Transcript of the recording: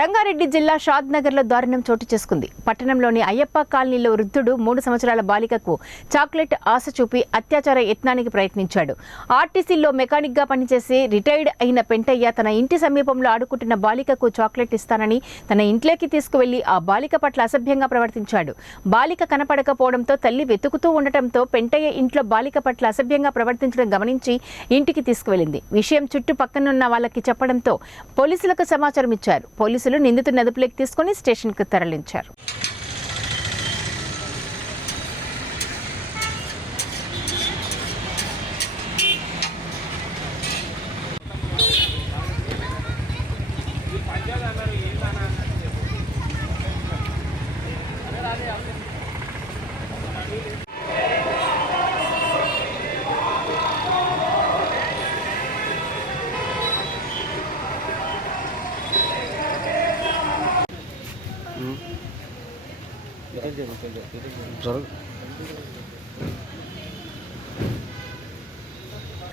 రంగారెడ్డి జిల్లా షాద్నగర్లో దారుణం చోటు చేసుకుంది. పట్టణంలోని అయ్యప్ప కాలనీలో వృద్ధుడు 3 సంవత్సరాల బాలికకు చాక్లెట్ ఆశ చూపి అత్యాచార యత్నానికి ప్రయత్నించాడు. ఆర్టీసీలో మెకానిక్గా పనిచేసి రిటైర్డ్ అయిన పెంటయ్య తన ఇంటి సమీపంలో ఆడుకుంటున్న బాలికకు చాక్లెట్ ఇస్తానని తన ఇంట్లోకి తీసుకువెళ్లి ఆ బాలిక పట్ల అసభ్యంగా ప్రవర్తించాడు. బాలిక కనపడకపోవడంతో తల్లి వెతుకుతూ ఉండటంతో పెంటయ్య ఇంట్లో బాలిక పట్ల అసభ్యంగా ప్రవర్తించడం గమనించి ఇంటికి తీసుకువెళ్లింది. విషయం చుట్టుపక్కనున్న వాళ్ళకి చెప్పడంతో పోలీసులకు సమాచారం ఇచ్చారు. పోలీసులు నిందితుడిని అదుపులోకి తీసుకుని స్టేషన్కు తరలించారు. జరుగు